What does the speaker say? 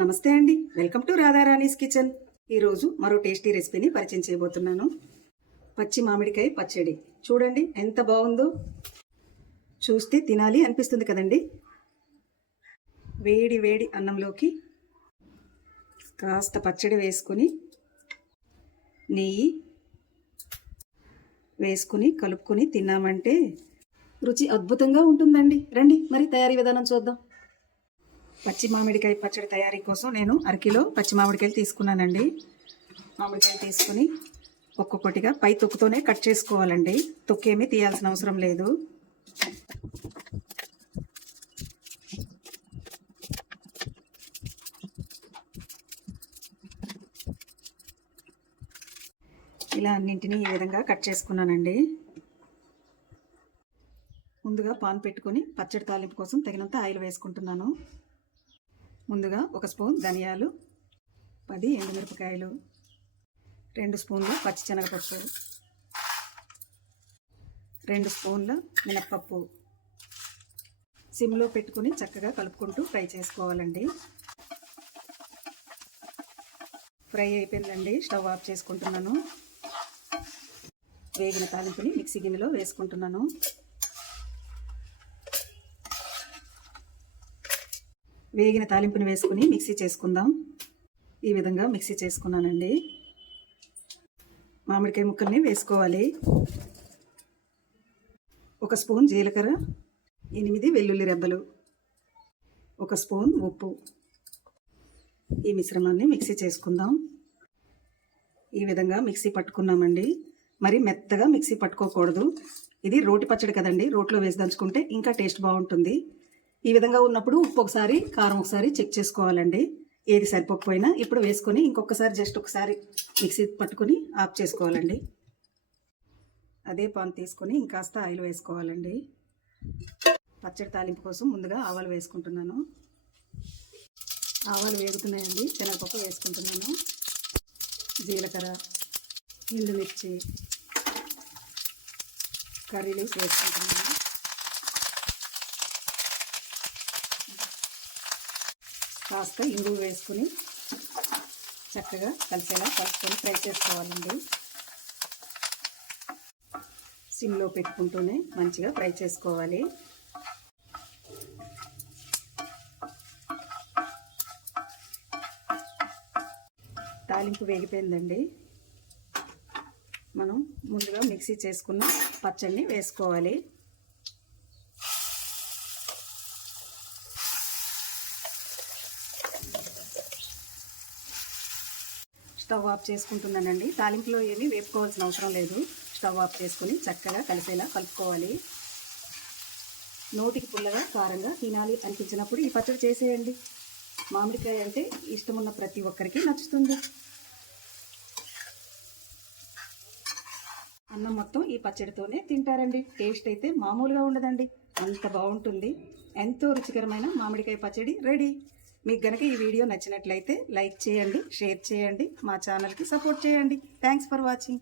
నమస్తే అండి, welcome to రాధారాణీస్ kitchen. ఈరోజు మరో టేస్టీ రెసిపీని పరిచయం చేయబోతున్నాను. పచ్చి మామిడికాయ పచ్చడి. చూడండి ఎంత బాగుందో, చూస్తే తినాలి అనిపిస్తుంది కదండి. వేడి వేడి అన్నంలోకి కాస్త పచ్చడి వేసుకొని నెయ్యి వేసుకుని కలుపుకొని తిన్నామంటే రుచి అద్భుతంగా ఉంటుందండి. రండి మరి తయారీ విధానం చూద్దాం. పచ్చి మామిడికాయ పచ్చడి తయారీ కోసం నేను అరకిలో పచ్చి మామిడికాయలు తీసుకున్నానండి. మామిడికాయలు తీసుకుని ఒక్కొక్కటిగా పై తొక్కుతోనే కట్ చేసుకోవాలండి. తొక్కేమీ తీయాల్సిన అవసరం లేదు. ఇలా అన్నింటినీ ఈ విధంగా కట్ చేసుకున్నానండి. ముందుగా పాన్ పెట్టుకొని పచ్చడి తాలింపు కోసం తగినంత ఆయిల్ వేసుకుంటున్నాను. ముందుగా 1 స్పూన్ ధనియాలు, 10 ఎండుమిరపకాయలు, 2 స్పూన్ల పచ్చిశనగపప్పు, 2 స్పూన్ల మినప్పప్పు సిమ్లో పెట్టుకుని చక్కగా కలుపుకుంటూ ఫ్రై చేసుకోవాలండి. ఫ్రై అయిపోయిందండి, స్టవ్ ఆఫ్ చేసుకుంటున్నాను. వేగిన తాలింపుని మిక్సీ గిన్నెలో వేసుకుంటున్నాను. వేగిన తాలింపుని వేసుకుని మిక్సీ చేసుకుందాం. ఈ విధంగా మిక్సీ చేసుకున్నానండి. మామిడికాయ ముక్కల్ని వేసుకోవాలి. 1 స్పూన్ జీలకర్ర, 8 వెల్లుల్లి రెబ్బలు, 1 స్పూన్ ఉప్పు. ఈ మిశ్రమాన్ని మిక్సీ చేసుకుందాం. ఈ విధంగా మిక్సీ పట్టుకున్నామండి. మరి మెత్తగా మిక్సీ పట్టుకోకూడదు. ఇది రోటి పచ్చడి కదండి, రోట్లో వేసి దంచుకుంటే ఇంకా టేస్ట్ బాగుంటుంది. ఈ విధంగా ఉన్నప్పుడు ఉప్పు ఒకసారి, కారం ఒకసారి చెక్ చేసుకోవాలండి. ఏది సరిపోకపోయినా ఇప్పుడు వేసుకొని ఇంకొకసారి జస్ట్ ఒకసారి మిక్సీ పట్టుకొని ఆఫ్ చేసుకోవాలండి. అదే పాన్ తీసుకొని ఇంకాస్త ఆయిల్ వేసుకోవాలండి. పచ్చడి తాలింపు కోసం ముందుగా ఆవాలు వేసుకుంటున్నాను. ఆవాలు వేగుతున్నాయండి. శనగపప్పు వేసుకుంటున్నాను. జీలకర్ర, ఎండుమిర్చి, కర్రీ లీవ్స్ వేసుకుంటున్నాను. కాస్త ఇంగువ వేసుకుని చక్కగా కలిసేలా కలుపుకొని ఫ్రై చేసుకోవాలండి. సిమ్లో పెట్టుకుంటూనే మంచిగా ఫ్రై చేసుకోవాలి. తాలింపు వేగిపోయిందండి. మనం ముందుగా మిక్సీ చేసుకున్న పచ్చడిని వేసుకోవాలి. స్టవ్ ఆఫ్ చేసుకుంటున్నానండి. తాలింపులో ఏమీ వేపుకోవాల్సిన అవసరం లేదు. స్టవ్ ఆఫ్ చేసుకుని చక్కగా కలిసేలా కలుపుకోవాలి. నోటికి పుల్లగా, కారంగా తినాలి అనిపించినప్పుడు ఈ పచ్చడి చేసేయండి. మామిడికాయ అంటే ఇష్టమున్న ప్రతి ఒక్కరికి నచ్చుతుంది. అన్నం మొత్తం ఈ పచ్చడితోనే తింటారండి. టేస్ట్ అయితే మామూలుగా ఉండదండి, అంత బాగుంటుంది. ఎంతో రుచికరమైన మామిడికాయ పచ్చడి రెడీ. మీకు గనక ఈ వీడియో నచ్చినట్లయితే లైక్ చేయండి, షేర్ చేయండి, మా ఛానల్కి సపోర్ట్ చేయండి. Thanks for watching.